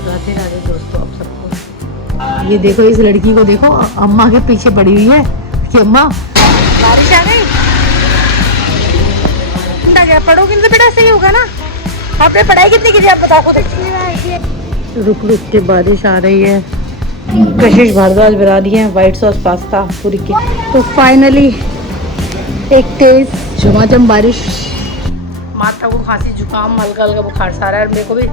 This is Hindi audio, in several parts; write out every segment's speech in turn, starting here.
राधे राधे दोस्तों, आप सबको ये देखो, इस लड़की को देखो, अम्मा के पीछे पड़ी हुई है कि अम्मा बारिश आ गई। पढ़ोगे तो बेटा सही होगा ना। आपने पढ़ाई कितनी की थी आप बताओ खुद। रुक रुक के बारिश आ रही है। कशिश भारद्वाज बना दी है वाइट सॉस पास्ता पूरी की। तो फाइनली एक तेज झमाझम बारिश। माता को खांसी जुकाम हल्का हल्का बुखार सा रहा है। मेरे को भी।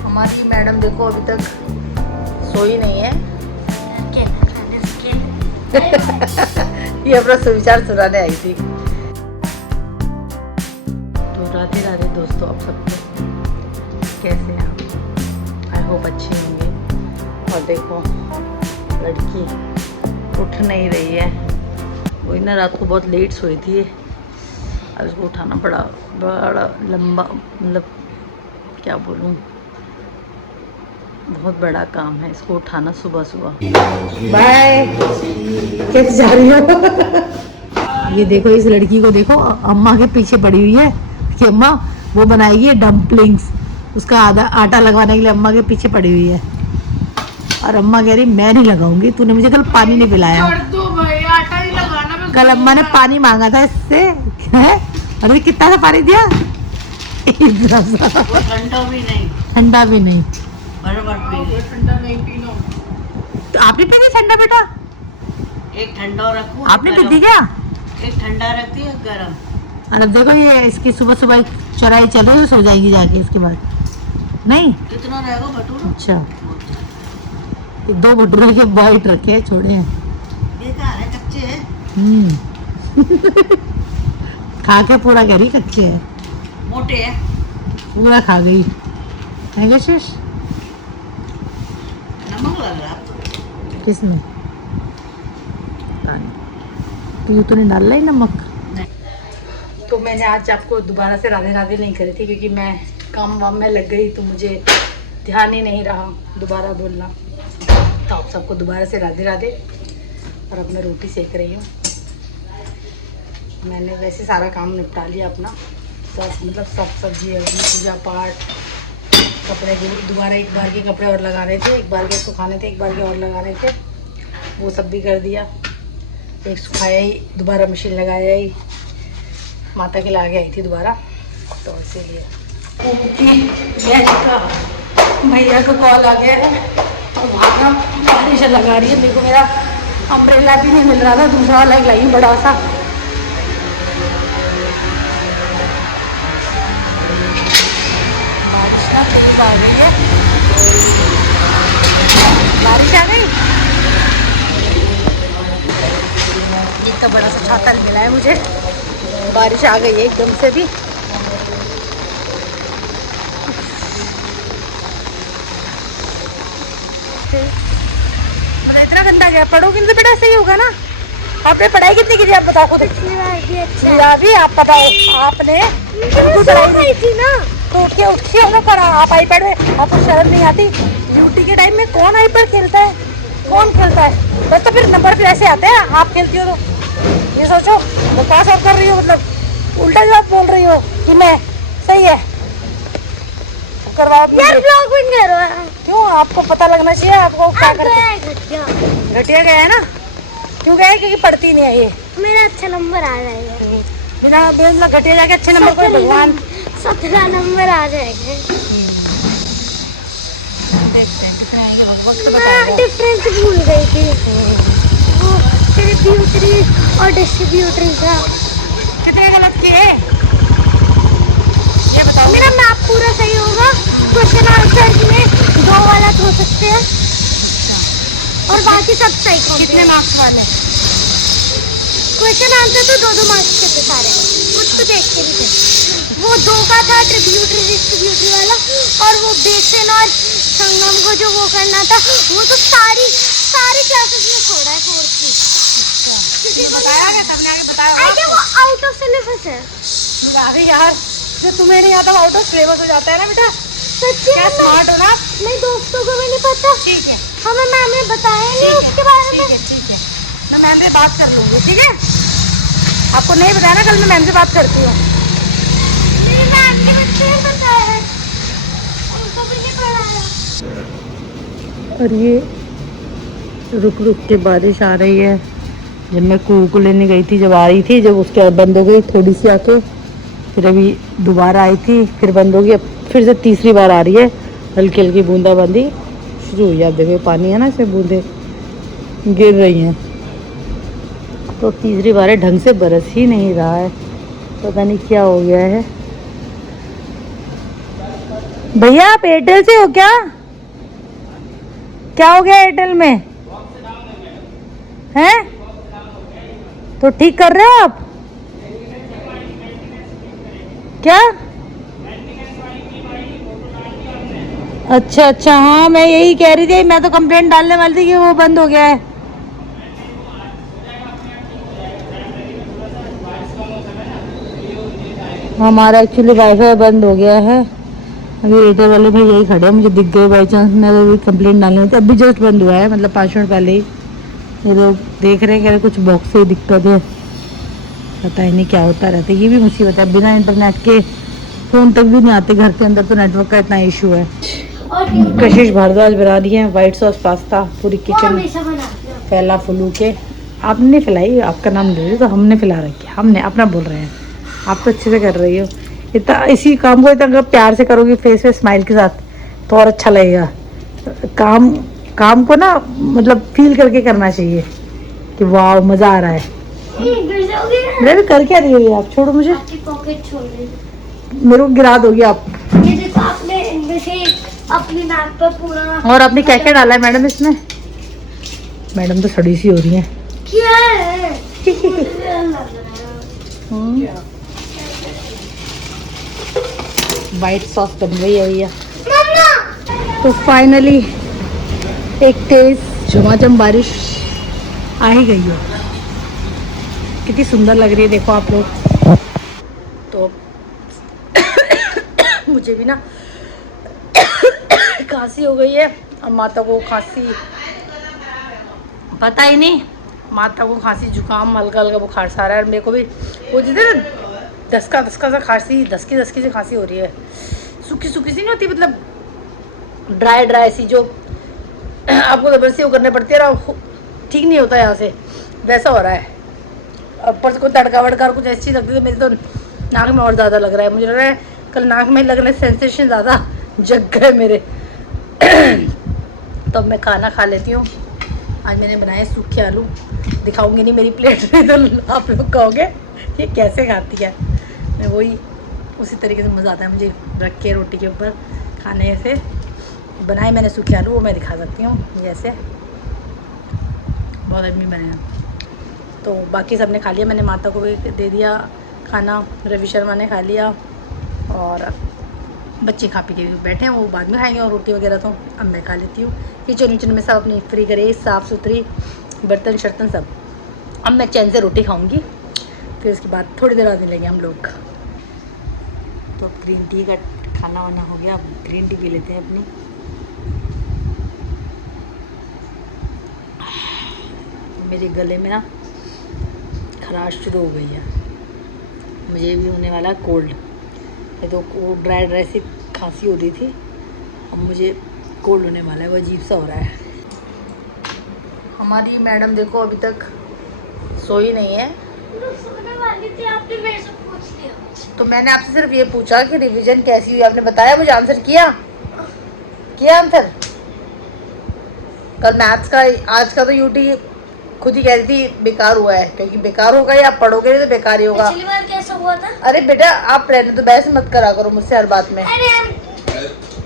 हमारी मैडम देखो अभी तक सोई नहीं है। ये अपना सुविचार सुनाने आई थी। तो राधे राधे दोस्तों, आप सबको कैसे हैं आप? आई होप अच्छे होंगे। और देखो लड़की उठ नहीं रही है। वही ना, रात को बहुत लेट सोई थी और उसको उठाना पड़ा। बड़ा लंबा, मतलब क्या बोलूँ, बहुत बड़ा काम है इसको उठाना सुबह सुबह। बाय, कैसे जा रही हो? ये देखो, इस लड़की को देखो, अम्मा के पीछे पड़ी हुई है कि अम्मा वो बनाएगी डम्पलिंग्स। उसका आटा लगवाने के लिए अम्मा के पीछे पड़ी हुई है। और अम्मा कह रही मैं नहीं लगाऊंगी, तूने मुझे कल पानी नहीं पिलाया। कर दो भाई, आटा ही लगाना। मैं कल अम्मा ने पानी मांगा था इससे, है? अरे कितना सा पानी दिया? ठंडा भी नहीं, ठंडा भी नहीं। ठंडा नहीं पीना। तो आपने पी दी ठंडा बेटा? एक ठंडा रखो। आपने पी दी क्या? एक ठंडा रखती है, गरम। अरे देखो, ये इसकी सुबह सुबह चढ़ाई चलो तो सो जाएगी जाके इसके बाद। नहीं कितना रहेगा भटूरा? अच्छा, ये 2 भटूरे के बाइट रखे हैं, छोड़े हैं। बेकार है, कच्चे हैं। खा के पूरा कह रही कच्चे हैं। मोटे हैं। पूरा खा गई है कशिश। नमक लग रहा। किसमें? तू तो नहीं डाल रही नमक। तो मैंने आज आपको दोबारा से राधे राधे नहीं करी थी क्योंकि मैं काम वाम में लग गई, तो मुझे ध्यान ही नहीं रहा दोबारा बोलना। तो आप सबको दोबारा से राधे राधे। और अब मैं रोटी सेक रही हूँ। मैंने वैसे सारा काम निपटा लिया अपना, सब मतलब सब सब्जी वब्जी पूजा पाठ, कपड़े दोबारा एक बार के कपड़े और लगाने थे, एक बार के सुखाने थे, एक बार के और लगाने थे, वो सब भी कर दिया। एक सुखाया ही, दोबारा मशीन लगाया ही, माता के लागे आई थी दोबारा, तो इसीलिए भैया का कॉल आ गया है। और वहाँ बारिश लगा रही है। देखो मेरा अम्ब्रेला भी नहीं मिल रहा था, दूसरा वाला लाई बड़ा सा। बारिश ना तेज आ गई है। बारिश आ गई। इतना बड़ा सा छाता मिला है मुझे। बारिश आ गई है एकदम से भी। मतलब इतना गंदा गया। पढ़ोगे तो बेटा सही होगा ना। आपने पढ़ाई कितनी की थी आप बताओ खुद। भी आप बताओ, आपने पढ़ाई थी ना, तो उठ के हमने पढ़ा। आप आईपैड में, आपको शर्म नहीं आती? ड्यूटी के टाइम में कौन आईपैड खेलता है? कौन खेलता है? बस तो फिर नंबर पे ऐसे आते हैं। आप खेलती हो तो ये सोचो, वो पास आउट कर रही हो, मतलब उल्टा जवाब बोल रही हो कि मैं सही है। करवाओ यार, ब्लॉग बन गया। क्यों? आपको पता लगना चाहिए आपको क्या करना। घटिया गया है ना। क्यों गया है? क्योंकि पढ़ती नहीं है ये। मेरा अच्छा नंबर आ जाएगा। बिना घटिया जाके अच्छे नंबर पर भगवान 17 नंबर आ जाएंगे। देखते हैं कितने आएंगे, वक्त मैं बताएगा। डिफरेंस भूल गई थी। वो ट्रिब्यूटरी और डिस्ट्रीब्यूटरी का कितने गलत किए ये बताओ। मेरा मैप पूरा सही होगा। क्वेश्चन आंसर में 2 गलत हो सकते हैं और बाकी सब सही। कितने मार्क्स वाले? क्वेश्चन आंसर तो 2-2 मार्क्स के थे सारे, कुछ एक के भी थे। वो 2 का था ट्रिब्यूटरी डिस्ट्रीब्यूटरी वाला, और वो बेसन और संगम को जो वो करना था, वो तो सारी क्लासेस में छोड़ा है 4th की। किसी को बताया गया, तब ने आगे बताया। आगे वो आउट ऑफ सिलेबस है। अरे यार, जो तुम्हें नहीं आता आउट ऑफ सिलेबस हो जाता है ना बेटा। सच्ची क्या स्मार्ट हो ना। नहीं, दोस्तों को भी नहीं पता। ठीक है, हमें मैम ने बताया नहीं उसके बारे में। ठीक है, मैं मैम से बात कर लूँगी। ठीक है, आपको नहीं बताया ना, कल मैं मैम से बात करती हूँ। मेरी मैम ने मुझे बताया है, उनको भी नहीं पता। और ये रुक रुक के बारिश आ रही है। जब मैं कुकू को लेने गई थी, जब आ रही थी, जब उसके बाद बंद हो गई थोड़ी सी आके, फिर अभी दोबारा आई थी, फिर बंद हो गई, अब फिर से तीसरी बार आ रही है। हल्की हल्की बूंदाबांदी शुरू हुई। आप देखो पानी है ना, इसमें बूंदे गिर रही हैं। तो तीसरी बार है, ढंग से बरस ही नहीं रहा है, पता नहीं क्या हो गया है। भैया आप एयरटेल से हो क्या? क्या हो गया एयरटेल में? हैं? तो ठीक कर रहे हो आप क्या? अच्छा अच्छा, हाँ मैं यही कह रही थी, मैं तो कंप्लेंट डालने वाली थी कि वो बंद हो गया है। हमारा एक्चुअली वाईफाई बंद हो गया है। अभी एयरटेल वाले भाई यही खड़े हैं, मुझे दिख गए बाई चांस। मैं तो कंप्लेंट डालने थी, अभी जस्ट बंद हुआ है, मतलब 5 मिनट पहले ही। ये लोग देख रहे हैं, कह रहे कुछ बॉक्स से दिक्कत है, पता ही नहीं क्या होता रहता है। ये भी मुसीबत है, बिना इंटरनेट के फ़ोन तक भी नहीं आते घर के अंदर, तो नेटवर्क का इतना इशू है। कशिश भारद्वाज बना रही है वाइट सॉस पास्ता, पूरी किचन फैला फुलू के। आपने नहीं फैलाई, आपका नाम ले रही, तो हमने फैला रखी है, हमने अपना बोल रहे हैं। आप तो अच्छे से कर रही हो। इतना इसी काम को इतना प्यार से करोगी, फेस पे स्माइल के साथ, तो और अच्छा लगेगा। काम को ना मतलब फील करके करना चाहिए कि वाह मज़ा आ रहा है। मैं भी कर क्या रही हो आप? छोड़ो मुझे, पॉकेट छोड़ रही, मेरे को गिरा दोगी आप। ये देखो आपने इनमें से अपनी नाक पर पूरा। और आपने क्या क्या डाला है मैडम इसमें? मैडम तो सड़ी सी हो रही है। क्या है? वाइट सॉस बन गई है भैया। तो फाइनली एक तेज झमाझम बारिश आ ही गई है। कितनी सुंदर लग रही है, देखो आप लोग। तो मुझे भी ना खांसी हो गई है, और माता को खांसी, पता ही नहीं, माता को खांसी जुकाम हल्का हल्का बुखार सा आ रहा है। और मेरे को भी वो जिधर दसका सा खांसी, दसकी से खांसी हो रही है। सूखी सी नहीं होती, मतलब ड्राई सी, जो आपको ज़बरदस्ती वो करने पड़ती है ना, ठीक नहीं होता यहाँ से, वैसा हो रहा है। ऊपर से कोई तड़का वड़का कुछ ऐसी चीज़ लगती है, मेरी तो नाक में और ज़्यादा लग रहा है। मुझे लग रहा है कल नाक में लगने सेंसेशन ज़्यादा जग गए मेरे। तो अब मैं खाना खा लेती हूँ। आज मैंने बनाए सूखे आलू, दिखाऊंगी नहीं मेरी प्लेट में, तो आप लोग कहोगे ये कैसे खाती है। मैं वही उसी तरीके से मज़ा आता है मुझे, रख के रोटी के ऊपर खाने से। बनाए मैंने सूखे आलू, वो मैं दिखा सकती हूँ, जैसे बहुत आदमी बने हैं। तो बाकी सब ने खा लिया, मैंने माता को भी दे दिया खाना, रवि शर्मा ने खा लिया, और बच्चे खा पी के बैठे हैं, वो बाद में खाएंगे। और रोटी वगैरह तो अब मैं खा लेती हूँ। किचन में सब अपनी फ्री करे, साफ़ सुथरी, बर्तन शर्तन सब। अब मैं चैन से रोटी खाऊंगी, फिर उसके बाद थोड़ी देर बाद मिलेंगे हम लोग। तो ग्रीन टी का खाना वाना हो गया, अब ग्रीन टी पी लेते हैं अपनी। मेरे गले में ना खराश शुरू हो गई है, मुझे भी होने वाला कोल्ड। ये तो ड्राई सी खांसी हो रही थी, अब मुझे कोल्ड होने वाला है, वो अजीब सा हो रहा है। हमारी मैडम देखो अभी तक सोई नहीं है। सोने वाली थी, आपने मेरे से पूछ लिया। तो मैंने आपसे सिर्फ ये पूछा कि रिवीजन कैसी हुई, आपने बताया मुझे, आंसर किया आंसर। कल मैथ्स का, आज का तो यूटी खुद ही कह रही थी बेकार हुआ है, क्योंकि बेकार होगा या आप पढ़ोगे नहीं तो बेकार ही होगा। पिछली बार कैसा हुआ था? अरे बेटा आप रहने तो बहस मत करा करो मुझसे हर बात में।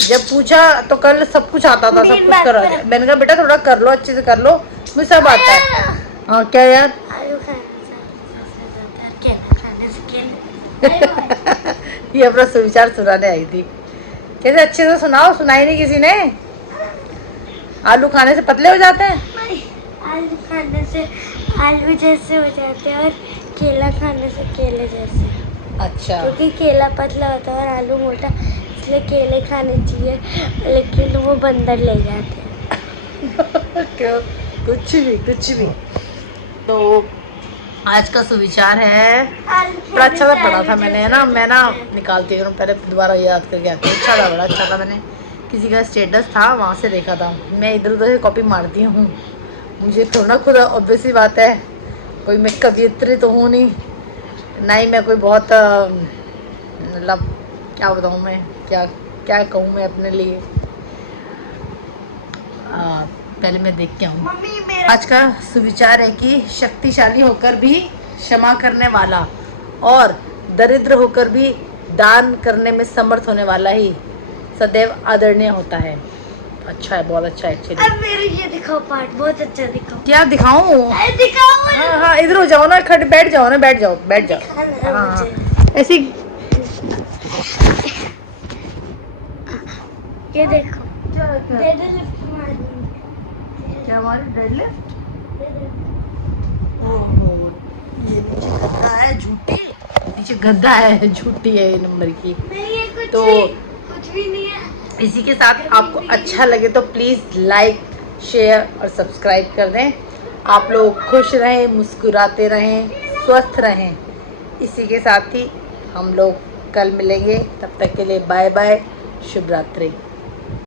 जब पूछा तो कल सब कुछ आता था, सब कुछ करा दिया। मैंने कहा बेटा थोड़ा कर लो, अच्छे से कर लो, मुझे सब आता है। हाँ क्या यार? ये अपना सुविचार सुनाने आई थी, कैसे अच्छे से सुनाओ, सुनाई नहीं किसी ने। आलू खाने से पतले हो जाते हैं? आलू खाने से आलू जैसे हो जाते हैं, और केला खाने से केले जैसे। अच्छा, क्योंकि केला पतला होता है और आलू मोटा, इसलिए केले खाने चाहिए, लेकिन वो बंदर ले जाते हैं। क्यों? कुछ भी। तो आज का सुविचार है, बड़ा अच्छा सा पढ़ा था मैंने, है ना, मैं ना निकालती हूँ पहले, दोबारा याद करके आती हूँ। अच्छा था, बड़ा अच्छा था। मैंने किसी का स्टेटस था, वहाँ से देखा था। मैं इधर उधर से कॉपी मारती हूँ, मुझे थोड़ा खुद ऑब्वियस ही बात है, कोई मैं कवियत्री तो हूँ नहीं, ना ही मैं कोई बहुत मतलब क्या बताऊँ मैं, क्या क्या कहूँ मैं अपने लिए। पहले मैं देख के आऊँ। आज का सुविचार है कि शक्तिशाली होकर भी क्षमा करने वाला और दरिद्र होकर भी दान करने में समर्थ होने वाला ही सदैव आदरणीय होता है। अच्छा है, बहुत अच्छा है एक्चुअली। अब मेरे ये दिखाओ पार्ट, बहुत अच्छा दिखाओ। क्या दिखाऊं? दिखाओ। हाँ हाँ, इधर हो जाओ ना, खट बैठ जाओ ना, बैठ जाओ बैठ जाओ। हाँ ऐसी। ये देखो, क्या डेडलिफ्ट मारनी हमारी डेडलिफ्ट? ओहो, ये नीचे गद्दा है झूठी, नीचे गद्दा है झूठी है ये नंबर की। नहीं, ये कुछ तो कुछ भी नहीं है। इसी के साथ आपको अच्छा लगे तो प्लीज़ लाइक, शेयर और सब्सक्राइब कर दें। आप लोग खुश रहें, मुस्कुराते रहें, स्वस्थ रहें। इसी के साथ ही हम लोग कल मिलेंगे, तब तक के लिए बाय बाय, शुभ रात्रि।